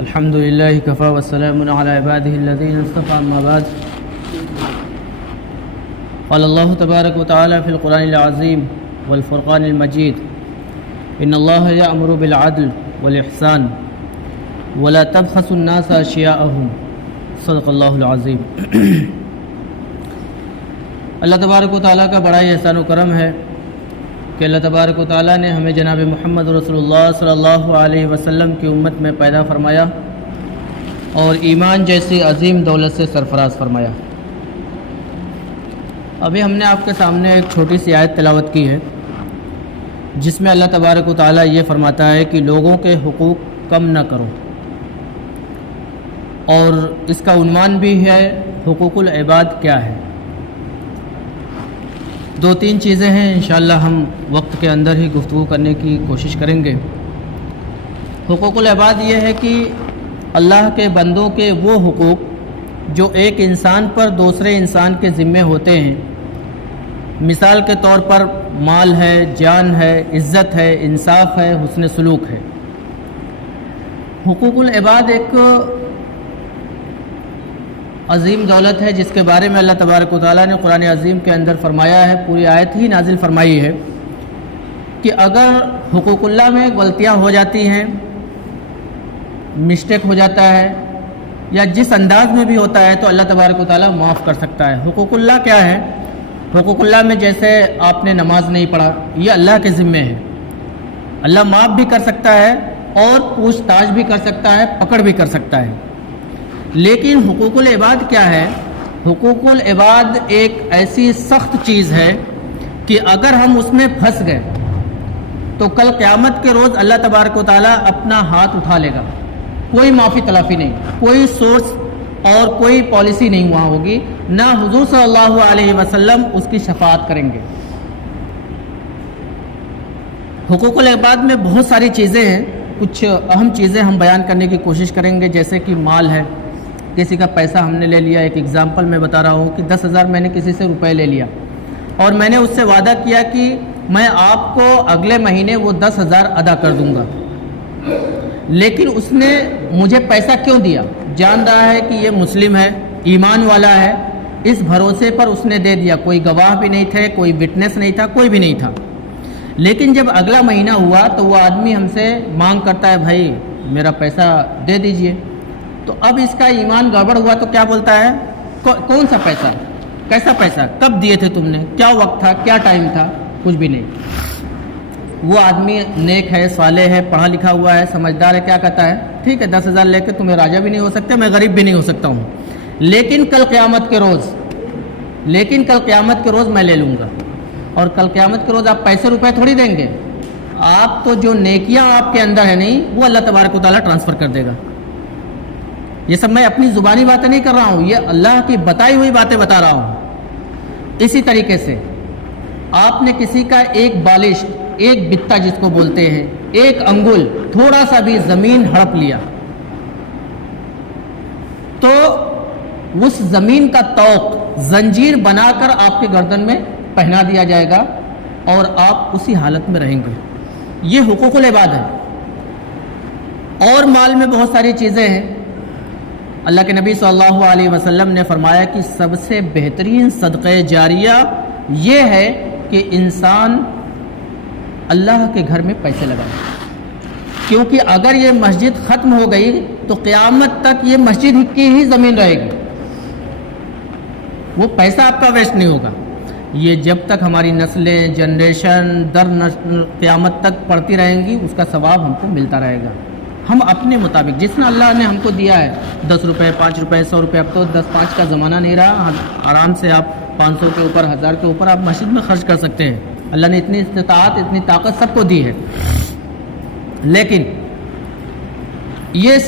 الحمد لله كفى والسلام على عباده الذين اصطفى أما بعد قال الله تبارك وتعالى في القرآن العظيم والفرقان المجيد إن الله يأمر بالعدل والإحسان ولا تبخسوا الناس أشياءهم صدق الله العظيم۔ اللہ تبارک و تعالیٰ کا بڑا ہی احسان و کرم ہے کہ اللہ تبارک و تعالیٰ نے ہمیں جناب محمد رسول اللہ صلی اللہ علیہ وسلم کی امت میں پیدا فرمایا اور ایمان جیسی عظیم دولت سے سرفراز فرمایا۔ ابھی ہم نے آپ کے سامنے ایک چھوٹی سی آیت تلاوت کی ہے جس میں اللہ تبارک و تعالیٰ یہ فرماتا ہے کہ لوگوں کے حقوق کم نہ کرو، اور اس کا عنوان بھی ہے حقوق العباد کیا ہے۔ دو تین چیزیں ہیں، انشاءاللہ ہم وقت کے اندر ہی گفتگو کرنے کی کوشش کریں گے۔ حقوق العباد یہ ہے کہ اللہ کے بندوں کے وہ حقوق جو ایک انسان پر دوسرے انسان کے ذمے ہوتے ہیں، مثال کے طور پر مال ہے، جان ہے، عزت ہے، انصاف ہے، حسن سلوک ہے۔ حقوق العباد ایک عظیم دولت ہے جس کے بارے میں اللہ تبارک و تعالیٰ نے قرآن عظیم کے اندر فرمایا ہے، پوری آیت ہی نازل فرمائی ہے کہ اگر حقوق اللہ میں غلطیاں ہو جاتی ہیں، مسٹیک ہو جاتا ہے یا جس انداز میں بھی ہوتا ہے تو اللہ تبارک و تعالیٰ معاف کر سکتا ہے۔ حقوق اللہ کیا ہے؟ حقوق اللہ میں جیسے آپ نے نماز نہیں پڑھا، یہ اللہ کے ذمے ہے، اللہ معاف بھی کر سکتا ہے اور پوچھ تاچھ بھی کر سکتا ہے، پکڑ بھی کر سکتا ہے۔ لیکن حقوق العباد کیا ہے؟ حقوق العباد ایک ایسی سخت چیز ہے کہ اگر ہم اس میں پھنس گئے تو کل قیامت کے روز اللہ تبارک و تعالیٰ اپنا ہاتھ اٹھا لے گا، کوئی معافی تلافی نہیں، کوئی سورس اور کوئی پالیسی نہیں وہاں ہوگی، نہ حضور صلی اللہ علیہ وسلم اس کی شفاعت کریں گے۔ حقوق العباد میں بہت ساری چیزیں ہیں، کچھ اہم چیزیں ہم بیان کرنے کی کوشش کریں گے، جیسے کہ مال ہے، کسی کا پیسہ ہم نے لے لیا۔ ایک ایگزامپل میں بتا رہا ہوں کہ 10,000 میں نے کسی سے روپے لے لیا اور میں نے اس سے وعدہ کیا کہ میں آپ کو اگلے مہینے وہ 10,000 ادا کر دوں گا، لیکن اس نے مجھے پیسہ کیوں دیا؟ جان رہا ہے کہ یہ مسلم ہے، ایمان والا ہے، اس بھروسے پر اس نے دے دیا، کوئی گواہ بھی نہیں تھے، کوئی وٹنس نہیں تھا، کوئی بھی نہیں تھا۔ لیکن جب اگلا مہینہ ہوا تو وہ آدمی ہم سے مانگ کرتا ہے، بھائی میرا پیسہ دے دیجئے۔ تو اب اس کا ایمان گڑبڑ ہوا تو کیا بولتا ہے؟ کون سا پیسہ؟ کیسا پیسہ؟ کب دیے تھے تم نے؟ کیا وقت تھا؟ کیا ٹائم تھا؟ کچھ بھی نہیں۔ وہ آدمی نیک ہے، صالح ہے، پڑھا لکھا ہوا ہے، سمجھدار ہے، کیا کہتا ہے؟ ٹھیک ہے 10,000 لے کے تمہیں راجہ بھی نہیں ہو سکتے، میں غریب بھی نہیں ہو سکتا ہوں، لیکن کل قیامت کے روز میں لے لوں گا۔ اور کل قیامت کے روز آپ پیسے روپے تھوڑی دیں گے، آپ تو جو نیکیاں آپ کے اندر ہے نہیں وہ اللہ تبارک و تعالیٰ ٹرانسفر کر دے گا۔ یہ سب میں اپنی زبانی باتیں نہیں کر رہا ہوں، یہ اللہ کی بتائی ہوئی باتیں بتا رہا ہوں۔ اسی طریقے سے آپ نے کسی کا ایک بالش، ایک بتا جس کو بولتے ہیں، ایک انگل، تھوڑا سا بھی زمین ہڑپ لیا تو اس زمین کا طوق زنجیر بنا کر آپ کے گردن میں پہنا دیا جائے گا اور آپ اسی حالت میں رہیں گے۔ یہ حقوق العباد ہے۔ اور مال میں بہت ساری چیزیں ہیں۔ اللہ کے نبی صلی اللہ علیہ وسلم نے فرمایا کہ سب سے بہترین صدقہ جاریہ یہ ہے کہ انسان اللہ کے گھر میں پیسے لگائے، کیونکہ اگر یہ مسجد ختم ہو گئی تو قیامت تک یہ مسجد کی ہی زمین رہے گی، وہ پیسہ آپ کا ویسٹ نہیں ہوگا۔ یہ جب تک ہماری نسلیں، جنریشن در قیامت تک پڑھتی رہیں گی، اس کا ثواب ہم کو ملتا رہے گا۔ ہم اپنے مطابق جس نے اللہ نے ہم کو دیا ہے، 10 روپے، 5 روپے، 100 روپے، اب تو 10-5 کا زمانہ نہیں رہا، آرام سے آپ 500 کے اوپر، 1000 کے اوپر آپ مسجد میں خرچ کر سکتے ہیں۔ اللہ نے اتنی استطاعت، اتنی طاقت سب کو دی ہے، لیکن یہ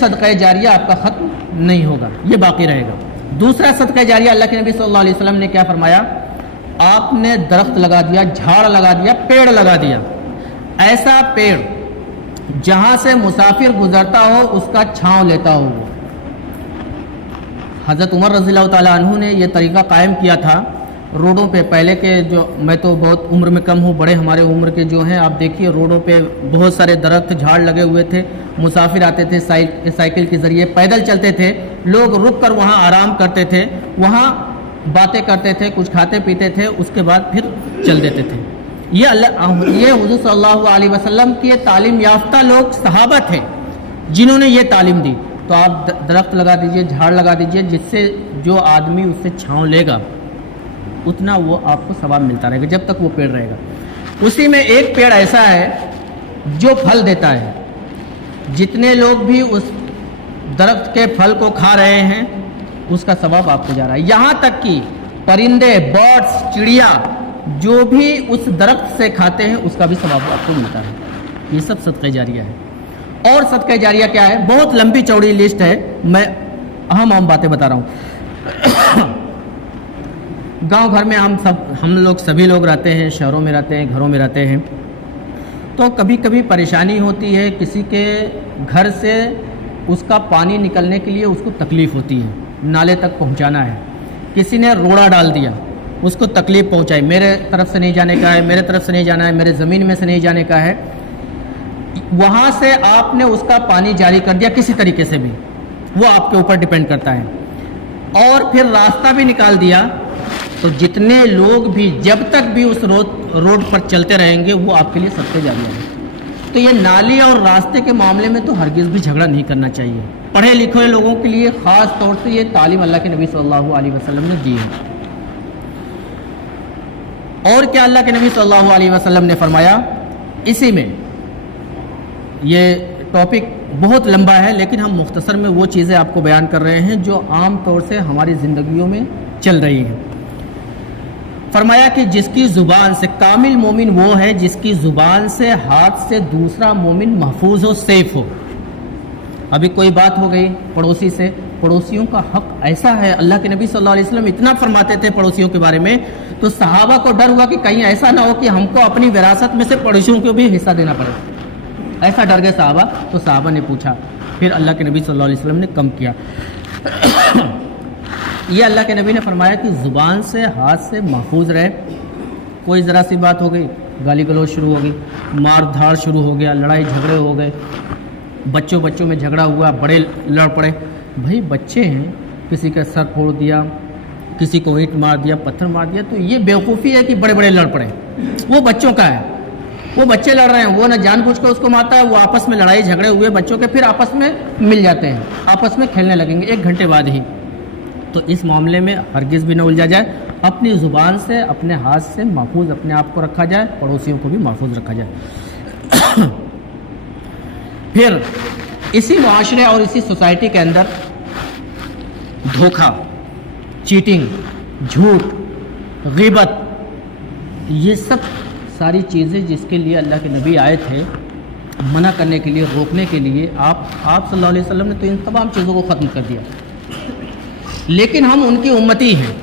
صدقہ جاریہ آپ کا ختم نہیں ہوگا، یہ باقی رہے گا۔ دوسرا صدقہ جاریہ اللہ کے نبی صلی اللہ علیہ وسلم نے کیا فرمایا؟ آپ نے درخت لگا دیا، جھاڑ لگا دیا، پیڑ لگا دیا، ایسا پیڑ جہاں سے مسافر گزرتا ہو اس کا چھاؤں لیتا ہو۔ حضرت عمر رضی اللہ تعالیٰ عنہ نے یہ طریقہ قائم کیا تھا روڈوں پہ پہلے کے جو، میں تو بہت عمر میں کم ہوں، بڑے ہمارے عمر کے جو ہیں، آپ دیکھیے روڈوں پہ بہت سارے درخت جھاڑ لگے ہوئے تھے، مسافر آتے تھے سائیکل کے ذریعے، پیدل چلتے تھے، لوگ رک کر وہاں آرام کرتے تھے، وہاں باتیں کرتے تھے، کچھ کھاتے پیتے تھے، اس کے بعد پھر چل دیتے تھے۔ یہ حضور صلی اللہ علیہ وسلم کی تعلیم یافتہ لوگ صحابہ تھے جنہوں نے یہ تعلیم دی۔ تو آپ درخت لگا دیجئے، جھاڑ لگا دیجئے، جس سے جو آدمی اس سے چھاؤں لے گا اتنا وہ آپ کو ثواب ملتا رہے گا جب تک وہ پیڑ رہے گا۔ اسی میں ایک پیڑ ایسا ہے جو پھل دیتا ہے، جتنے لوگ بھی اس درخت کے پھل کو کھا رہے ہیں اس کا ثواب آپ کو جا رہا ہے، یہاں تک کہ پرندے، برڈز، چڑیا جو بھی اس درخت سے کھاتے ہیں اس کا بھی ثواب آپ کو ملتا ہے۔ یہ سب صدقہ جاریہ ہے۔ اور صدقہ جاریہ کیا ہے؟ بہت لمبی چوڑی لسٹ ہے، میں اہم باتیں بتا رہا ہوں۔ گاؤں گھر میں ہم لوگ سبھی لوگ رہتے ہیں، شہروں میں رہتے ہیں، گھروں میں رہتے ہیں، تو کبھی کبھی پریشانی ہوتی ہے، کسی کے گھر سے اس کا پانی نکلنے کے لیے اس کو تکلیف ہوتی ہے، نالے تک پہنچانا ہے، کسی نے روڑا ڈال دیا، اس کو تکلیف پہنچائی، میرے طرف سے نہیں جانے کا ہے، میرے طرف سے نہیں جانا ہے، میرے زمین میں سے نہیں جانے کا ہے، وہاں سے آپ نے اس کا پانی جاری کر دیا کسی طریقے سے بھی، وہ آپ کے اوپر ڈیپینڈ کرتا ہے، اور پھر راستہ بھی نکال دیا، تو جتنے لوگ بھی جب تک بھی اس روڈ پر چلتے رہیں گے وہ آپ کے لیے صدقہ جاریہ ہے۔ تو یہ نالی اور راستے کے معاملے میں تو ہرگز بھی جھگڑا نہیں کرنا چاہیے۔ پڑھے لکھے لوگوں کے لیے خاص طور سے یہ تعلیم اللہ کے نبی صلی اللہ علیہ وسلم نے دی ہے۔ اور کیا اللہ کے نبی صلی اللہ علیہ وسلم نے فرمایا؟ اسی میں یہ ٹاپک بہت لمبا ہے لیکن ہم مختصر میں وہ چیزیں آپ کو بیان کر رہے ہیں جو عام طور سے ہماری زندگیوں میں چل رہی ہیں۔ فرمایا کہ جس کی زبان سے، کامل مومن وہ ہے جس کی زبان سے ہاتھ سے دوسرا مومن محفوظ ہو، سیف ہو۔ ابھی کوئی بات ہو گئی پڑوسی سے، پڑوسیوں کا حق ایسا ہے، اللہ کے نبی صلی اللہ علیہ وسلم اتنا فرماتے تھے پڑوسیوں کے بارے میں، تو صحابہ کو ڈر ہوا کہ کہیں ایسا نہ ہو کہ ہم کو اپنی وراثت میں سے پڑوسیوں کو بھی حصہ دینا پڑے، ایسا ڈر گئے صحابہ۔ تو صحابہ نے پوچھا، پھر اللہ کے نبی صلی اللہ علیہ وسلم نے کم کیا۔ یہ اللہ کے نبی نے فرمایا کہ زبان سے، ہاتھ سے محفوظ رہے۔ کوئی ذرا سی بات ہو گئی، گالی گلوچ شروع ہو گئی، مار دھاڑ شروع ہو گیا، لڑائی جھگڑے ہو گئے، بچوں میں جھگڑا ہوا، بڑے لڑ پڑے۔ بھائی بچے ہیں، کسی کا سر پھوڑ دیا، کسی کو اینٹ مار دیا، پتھر مار دیا، تو یہ بیوقوفی ہے کہ بڑے لڑ پڑے، وہ بچوں کا ہے، وہ بچے لڑ رہے ہیں، وہ نہ جان بوجھ کر اس کو مارتا ہے، وہ آپس میں لڑائی جھگڑے ہوئے بچوں کے، پھر آپس میں مل جاتے ہیں، آپس میں کھیلنے لگیں گے 1 گھنٹے بعد ہی۔ تو اس معاملے میں ہرگز بھی نہ الجھا جائے، اپنی زبان سے، اپنے ہاتھ سے محفوظ اپنے آپ کو رکھا جائے، پڑوسیوں کو بھی محفوظ رکھا جائے۔ پھر اسی معاشرے اور اسی سوسائٹی کے اندر دھوکہ، چیٹنگ، جھوٹ، غیبت، یہ سب ساری چیزیں جس کے لیے اللہ کے نبی آئے تھے منع کرنے کے لیے، روکنے کے لیے، آپ صلی اللہ علیہ وسلم نے تو ان تمام چیزوں کو ختم کر دیا۔ لیکن ہم ان کی امتی ہیں،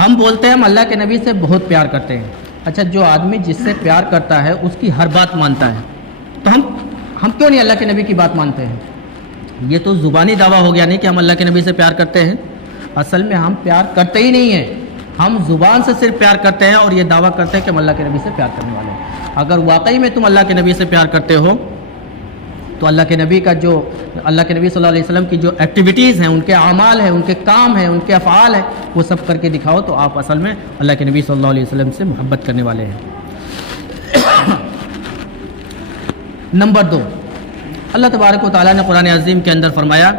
ہم بولتے ہیں ہم اللہ کے نبی سے بہت پیار کرتے ہیں۔ اچھا، جو آدمی جس سے پیار کرتا ہے اس کی ہر بات مانتا ہے، تو ہم کیوں نہیں اللہ کے نبی کی بات مانتے ہیں؟ یہ تو زبانی دعویٰ ہو گیا نہیں کہ ہم اللہ کے نبی سے پیار کرتے ہیں، اصل میں ہم پیار کرتے ہی نہیں ہیں، ہم زبان سے صرف پیار کرتے ہیں اور یہ دعویٰ کرتے ہیں کہ ہم اللہ کے نبی سے پیار کرنے والے ہیں۔ اگر واقعی میں تم اللہ کے نبی سے پیار کرتے ہو تو اللہ کے نبی صلی اللہ علیہ وسلم کی جو ایکٹیویٹیز ہیں، ان کے اعمال ہیں، ان کے کام ہیں، ان کے افعال ہیں، وہ سب کر کے دکھاؤ، تو آپ اصل میں اللہ کے نبی صلی اللہ علیہ وسلم سے محبت کرنے والے ہیں۔ نمبر 2، اللہ تبارک و تعالیٰ نے قرآن عظیم کے اندر فرمایا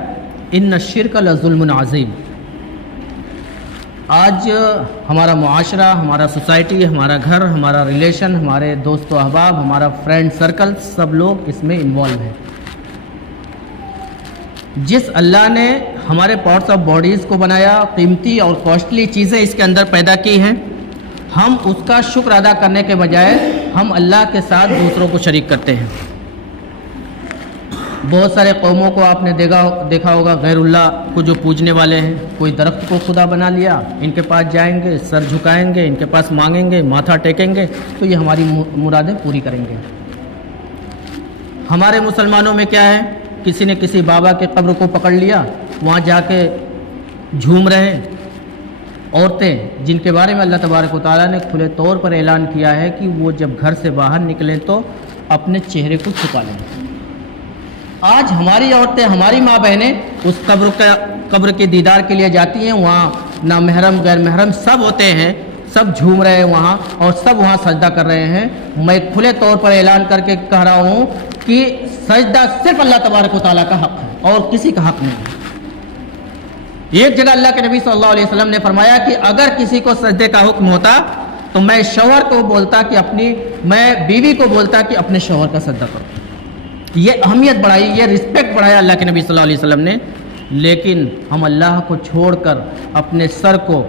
ان الشرک لظلم عظیم۔ آج ہمارا معاشرہ، ہمارا سوسائٹی، ہمارا گھر، ہمارا ریلیشن، ہمارے دوست و احباب، ہمارا فرینڈ سرکل، سب لوگ اس میں انوالو ہیں۔ جس اللہ نے ہمارے پارٹس آف باڈیز کو بنایا، قیمتی اور کاسٹلی چیزیں اس کے اندر پیدا کی ہیں، ہم اس کا شکر ادا کرنے کے بجائے ہم اللہ کے ساتھ دوسروں کو شریک کرتے ہیں۔ بہت سارے قوموں کو آپ نے دیکھا ہوگا غیر اللہ کو جو پوجنے والے ہیں، کوئی درخت کو خدا بنا لیا، ان کے پاس جائیں گے، سر جھکائیں گے، ان کے پاس مانگیں گے، ماتھا ٹیکیں گے تو یہ ہماری مرادیں پوری کریں گے۔ ہمارے مسلمانوں میں کیا ہے، کسی نے کسی بابا کے قبر کو پکڑ لیا، وہاں جا کے جھوم رہے عورتیں جن کے بارے میں اللہ تبارک و تعالیٰ نے کھلے طور پر اعلان کیا ہے کہ وہ جب گھر سے باہر نکلیں تو اپنے چہرے کو چھپا لیں. آج ہماری عورتیں، ہماری ماں بہنیں اس قبر کے دیدار کے لیے جاتی ہیں، وہاں نامحرم غیر محرم سب ہوتے ہیں، سب جھوم رہے ہیں وہاں اور سب وہاں سجدہ کر رہے ہیں. میں کھلے طور پر اعلان کر کے کہہ رہا ہوں کہ سجدہ صرف اللہ تبارک و تعالیٰ کا حق ہے اور کسی کا حق نہیں ہے. ایک جگہ اللہ کے نبی صلی اللہ علیہ وسلم نے فرمایا کہ اگر کسی کو سجدے کا حکم ہوتا تو میں شوہر کو بولتا کہ میں بیوی کو بولتا کہ اپنے شوہر کا سجدہ کرو. یہ اہمیت بڑھائی، یہ رسپیکٹ بڑھایا اللہ کے نبی صلی اللہ علیہ وسلم نے. لیکن ہم اللہ کو چھوڑ کر اپنے سر کو،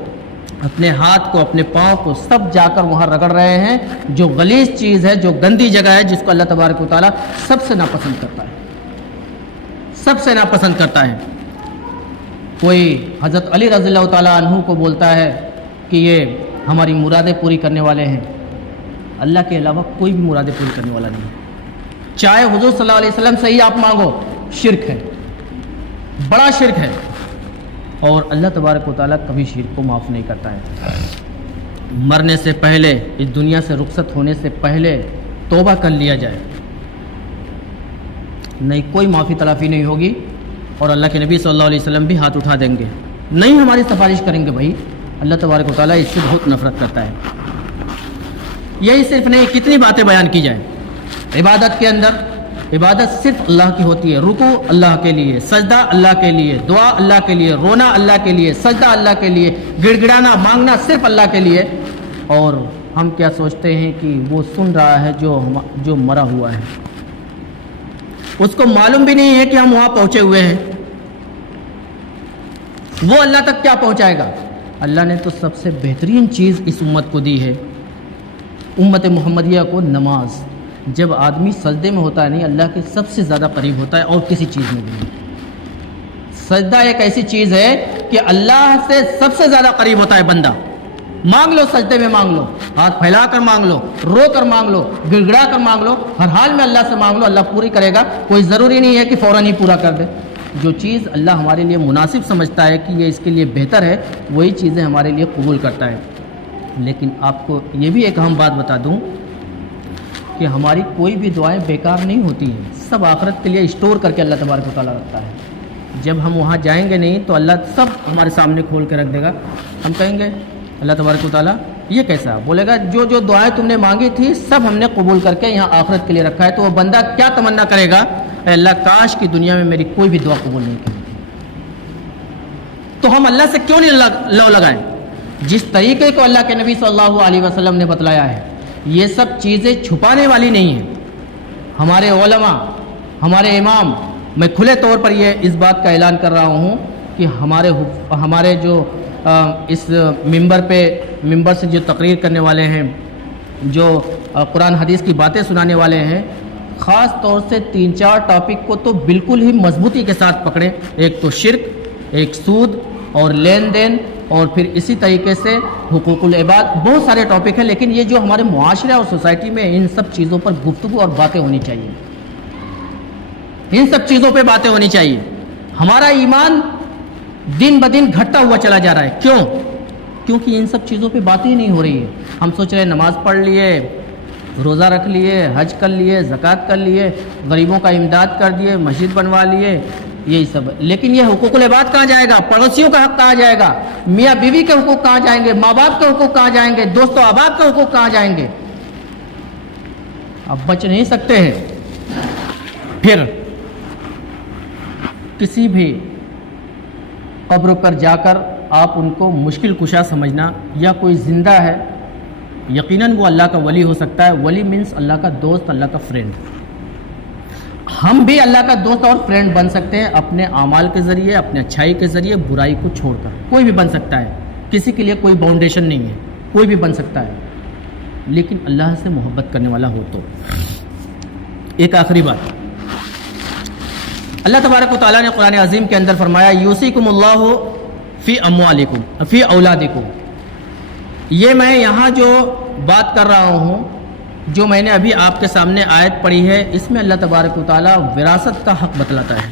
اپنے ہاتھ کو، اپنے پاؤں کو سب جا کر وہاں رگڑ رہے ہیں، جو غلیظ چیز ہے، جو گندی جگہ ہے، جس کو اللہ تبارک و تعالیٰ سب سے ناپسند کرتا ہے، سب سے ناپسند کرتا ہے. کوئی حضرت علی رضی اللہ تعالیٰ عنہ کو بولتا ہے کہ یہ ہماری مرادیں پوری کرنے والے ہیں. اللہ کے علاوہ کوئی بھی مرادیں پوری کرنے والا نہیں. چاہے حضور صلی اللہ علیہ وسلم سے ہی آپ مانگو، شرک ہے، بڑا شرک ہے. اور اللہ تبارک و تعالیٰ کبھی شرک کو معاف نہیں کرتا ہے. مرنے سے پہلے، اس دنیا سے رخصت ہونے سے پہلے توبہ کر لیا جائے، نہیں کوئی معافی تلافی نہیں ہوگی. اور اللہ کے نبی صلی اللہ علیہ وسلم بھی ہاتھ اٹھا دیں گے، نہیں ہماری سفارش کریں گے. بھائی اللہ تبارک و تعالیٰ اس سے بہت نفرت کرتا ہے. یہی صرف نہیں، کتنی باتیں بیان کی جائیں. عبادت کے اندر، عبادت صرف اللہ کی ہوتی ہے. رکوع اللہ کے لیے، سجدہ اللہ کے لیے، دعا اللہ کے لیے، رونا اللہ کے لیے، سجدہ اللہ کے لیے، گڑ گڑانا مانگنا صرف اللہ کے لیے. اور ہم کیا سوچتے ہیں کہ وہ سن رہا ہے جو مرا ہوا ہے، اس کو معلوم بھی نہیں ہے کہ ہم وہاں پہنچے ہوئے ہیں. وہ اللہ تک کیا پہنچائے گا؟ اللہ نے تو سب سے بہترین چیز اس امت کو دی ہے، امت محمدیہ کو، نماز. جب آدمی سجدے میں ہوتا ہے نہیں، اللہ کے سب سے زیادہ قریب ہوتا ہے اور کسی چیز میں بھی نہیں. سجدہ ایک ایسی چیز ہے کہ اللہ سے سب سے زیادہ قریب ہوتا ہے بندہ. مانگ لو، سجدے میں مانگ لو، ہاتھ پھیلا کر مانگ لو، رو کر مانگ لو، گڑ گڑا کر مانگ لو، ہر حال میں اللہ سے مانگ لو، اللہ پوری کرے گا. کوئی ضروری نہیں ہے کہ فوراً ہی پورا کر دے. جو چیز اللہ ہمارے لیے مناسب سمجھتا ہے کہ یہ اس کے لیے بہتر ہے، وہی چیزیں ہمارے لیے قبول کرتا ہے. لیکن آپ کو یہ بھی ایک اہم بات بتا دوں کہ ہماری کوئی بھی دعائیں بیکار نہیں ہوتی ہیں، سب آخرت کے لیے اسٹور کر کے اللہ تبارک و تعالیٰ رکھتا ہے. جب ہم وہاں جائیں گے نہیں تو اللہ سب ہمارے سامنے کھول کے رکھ دے گا. ہم کہیں گے اللہ تبارک و تعالیٰ یہ کیسا؟ بولے گا جو دعائیں تم نے مانگی تھی سب ہم نے قبول کر کے یہاں آخرت کے لیے رکھا ہے. تو وہ بندہ کیا تمنا کرے گا؟ اے اللہ کاش کی دنیا میں میری کوئی بھی دعا قبول نہیں کی. تو ہم اللہ سے کیوں نہیں لو لگائیں؟ جس طریقے کو اللہ کے نبی صلی اللہ علیہ وسلم نے بتلایا ہے، یہ سب چیزیں چھپانے والی نہیں ہیں. ہمارے علماء، ہمارے امام، میں کھلے طور پر اس بات کا اعلان کر رہا ہوں کہ ہمارے جو اس ممبر سے جو تقریر کرنے والے ہیں، جو قرآن حدیث کی باتیں سنانے والے ہیں، خاص طور سے 3-4 ٹاپک کو تو بالکل ہی مضبوطی کے ساتھ پکڑیں. ایک تو شرک، ایک سود اور لین دین، اور پھر اسی طریقے سے حقوق العباد. بہت سارے ٹاپک ہیں، لیکن یہ جو ہمارے معاشرے اور سوسائٹی میں ان سب چیزوں پر گفتگو اور باتیں ہونی چاہیے. ان سب چیزوں پہ باتیں ہونی چاہیے. ہمارا ایمان دن بدن گھٹتا ہوا چلا جا رہا ہے. کیوں؟ کیونکہ ان سب چیزوں پہ باتیں ہی نہیں ہو رہی ہے. ہم سوچ رہے ہیں نماز پڑھ لیے، روزہ رکھ لیے، حج کر لیے، زکوٰۃ کر لیے، غریبوں کا امداد کر دیے، مسجد بنوا لیے، یہی سب. لیکن یہ حقوق العباد کہاں جائے گا؟ پڑوسیوں کا حق کہاں جائے گا؟ میاں بیوی کے حقوق کہاں جائیں گے؟ ماں باپ کے حقوق کہاں جائیں گے؟ دوست و احباب کے حقوق کہاں جائیں گے؟ اب بچ نہیں سکتے ہیں. پھر کسی بھی قبر پر جا کر آپ ان کو مشکل کشا سمجھنا، یا کوئی زندہ ہے، یقیناً وہ اللہ کا ولی ہو سکتا ہے. ولی مینس اللہ کا دوست، اللہ کا فرینڈ. ہم بھی اللہ کا دوست اور فرینڈ بن سکتے ہیں اپنے اعمال کے ذریعے، اپنے اچھائی کے ذریعے، برائی کو چھوڑ کر. کوئی بھی بن سکتا ہے، کسی کے لیے کوئی باؤنڈیشن نہیں ہے، کوئی بھی بن سکتا ہے، لیکن اللہ سے محبت کرنے والا ہو تو. ایک آخری بات، اللہ تبارک و تعالیٰ نے قرآن عظیم کے اندر فرمایا یوصیکم اللہ فی اموالکم فی اولادکم. یہ میں یہاں جو بات کر رہا ہوں، جو میں نے ابھی آپ کے سامنے آیت پڑھی ہے، اس میں اللہ تبارک و تعالیٰ وراثت کا حق بتلاتا ہے.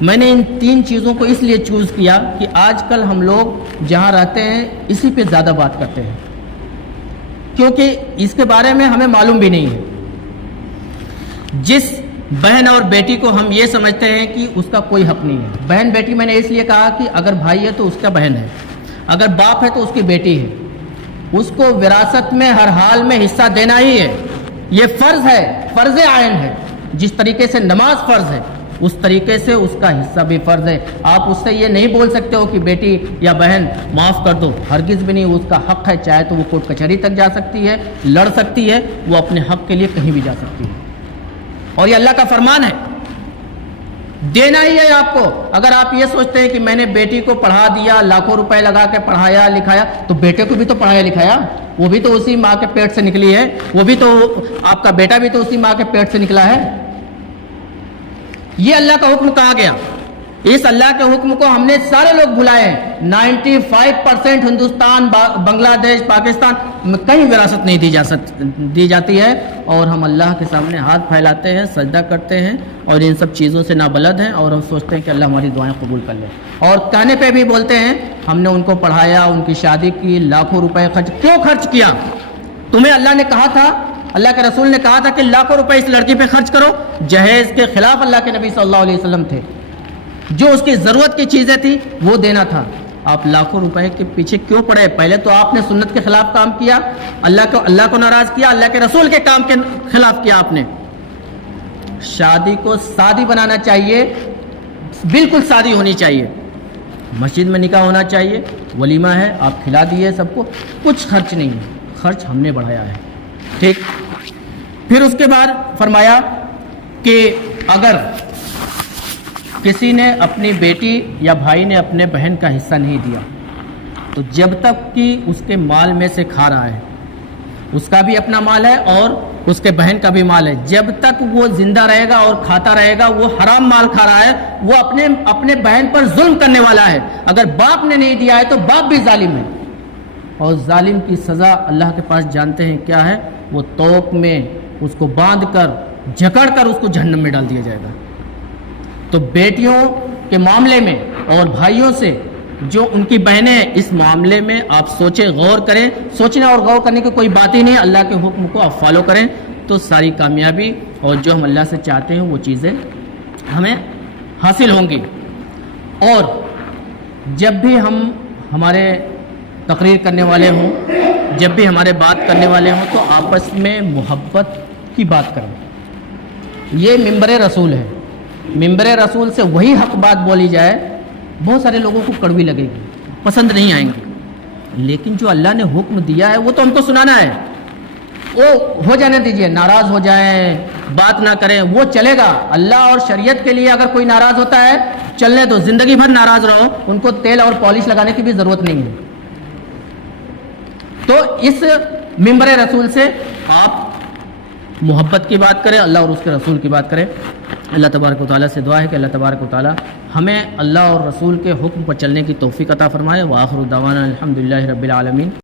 میں نے ان 3 چیزوں کو اس لیے چوز کیا کہ آج کل ہم لوگ جہاں رہتے ہیں اسی پہ زیادہ بات کرتے ہیں، کیونکہ اس کے بارے میں ہمیں معلوم بھی نہیں ہے۔ جس بہن اور بیٹی کو ہم یہ سمجھتے ہیں کہ اس کا کوئی حق نہیں ہے، بہن بیٹی میں نے اس لیے کہا کہ اگر بھائی ہے تو اس کا بہن ہے، اگر باپ ہے تو اس کی بیٹی ہے، اس کو وراثت میں ہر حال میں حصہ دینا ہی ہے، یہ فرض ہے، فرض عین ہے۔ جس طریقے سے نماز فرض ہے اس طریقے سے اس کا حصہ بھی فرض ہے۔ آپ اس سے یہ نہیں بول سکتے ہو کہ بیٹی یا بہن معاف کر دو، ہرگز بھی نہیں، اس کا حق ہے، چاہے تو وہ کورٹ کچہری تک جا سکتی ہے، لڑ سکتی ہے، وہ اپنے حق کے لیے کہیں بھی جا سکتی ہے، اور یہ اللہ کا فرمان ہے، دینا ہی ہے آپ کو۔ اگر آپ یہ سوچتے ہیں کہ میں نے بیٹی کو پڑھا دیا، لاکھوں روپے لگا کے پڑھایا لکھایا، تو بیٹے کو بھی تو پڑھایا لکھایا، وہ بھی تو اسی ماں کے پیٹ سے نکلی ہے، وہ بھی تو آپ کا بیٹا بھی تو اسی ماں کے پیٹ سے نکلا ہے۔ یہ اللہ کا حکم کہا گیا، اس اللہ کے حکم کو ہم نے سارے لوگ بھلائے ہیں۔ 95% ہندوستان، بنگلہ دیش، پاکستان میں کہیں وراثت نہیں دی جاتی ہے، اور ہم اللہ کے سامنے ہاتھ پھیلاتے ہیں، سجدہ کرتے ہیں، اور ان سب چیزوں سے نابلد ہیں، اور ہم سوچتے ہیں کہ اللہ ہماری دعائیں قبول کر لے، اور کہنے پہ بھی بولتے ہیں ہم نے ان کو پڑھایا، ان کی شادی کی، لاکھوں روپے خرچ کیوں خرچ کیا؟ تمہیں اللہ نے کہا تھا، اللہ کے رسول نے کہا تھا کہ لاکھوں روپے اس لڑکی پہ خرچ کرو؟ جہیز کے خلاف اللہ کے نبی صلی اللہ علیہ وسلم تھے، جو اس کی ضرورت کی چیزیں تھیں وہ دینا تھا، آپ لاکھوں روپے کے پیچھے کیوں پڑے؟ پہلے تو آپ نے سنت کے خلاف کام کیا، اللہ کو ناراض کیا، اللہ کے رسول کے کام کے خلاف کیا آپ نے۔ شادی کو سادی بنانا چاہیے، بالکل سادی ہونی چاہیے، مسجد میں نکاح ہونا چاہیے، ولیمہ ہے، آپ کھلا دیے سب کو، کچھ خرچ نہیں ہے، خرچ ہم نے بڑھایا ہے، ٹھیک۔ پھر اس کے بعد فرمایا کہ اگر کسی نے اپنی بیٹی یا بھائی نے اپنے بہن کا حصہ نہیں دیا تو جب تک کہ اس کے مال میں سے کھا رہا ہے، اس کا بھی اپنا مال ہے اور اس کے بہن کا بھی مال ہے، جب تک وہ زندہ رہے گا اور کھاتا رہے گا، وہ حرام مال کھا رہا ہے، وہ اپنے بہن پر ظلم کرنے والا ہے۔ اگر باپ نے نہیں دیا ہے تو باپ بھی ظالم ہے، اور ظالم کی سزا اللہ کے پاس جانتے ہیں کیا ہے؟ وہ توق میں اس کو باندھ کر جکڑ کر اس کو جہنم میں ڈال دیا جائے گا۔ تو بیٹیوں کے معاملے میں اور بھائیوں سے جو ان کی بہنیں، اس معاملے میں آپ سوچیں، غور کریں، سوچنے اور غور کرنے کی کوئی بات ہی نہیں، اللہ کے حکم کو آپ فالو کریں تو ساری کامیابی اور جو ہم اللہ سے چاہتے ہیں وہ چیزیں ہمیں حاصل ہوں گی۔ اور جب بھی ہمارے تقریر کرنے والے ہوں، جب بھی ہمارے بات کرنے والے ہوں تو آپس میں محبت کی بات کریں۔ یہ ممبر رسول ہے، ممبر رسول سے وہی حق بات بولی جائے، بہت سارے لوگوں کو کڑوی لگے گی، پسند نہیں آئیں گے، لیکن جو اللہ نے حکم دیا ہے وہ تو ہم کو سنانا ہے۔ وہ ہو جانے دیجئے، ناراض ہو جائیں، بات نہ کریں، وہ چلے گا۔ اللہ اور شریعت کے لیے اگر کوئی ناراض ہوتا ہے چلنے دو، زندگی بھر ناراض رہو، ان کو تیل اور پالش لگانے کی بھی ضرورت نہیں ہے۔ تو اس ممبر رسول سے آپ محبت کی بات کریں، اللہ اور اس کے رسول کی بات کریں۔ اللہ تبارک و تعالیٰ سے دعا ہے کہ اللہ تبارک و تعالیٰ ہمیں اللہ اور رسول کے حکم پر چلنے کی توفیق عطا فرمائے۔ وآخر دعوانا الحمدللہ رب العالمین۔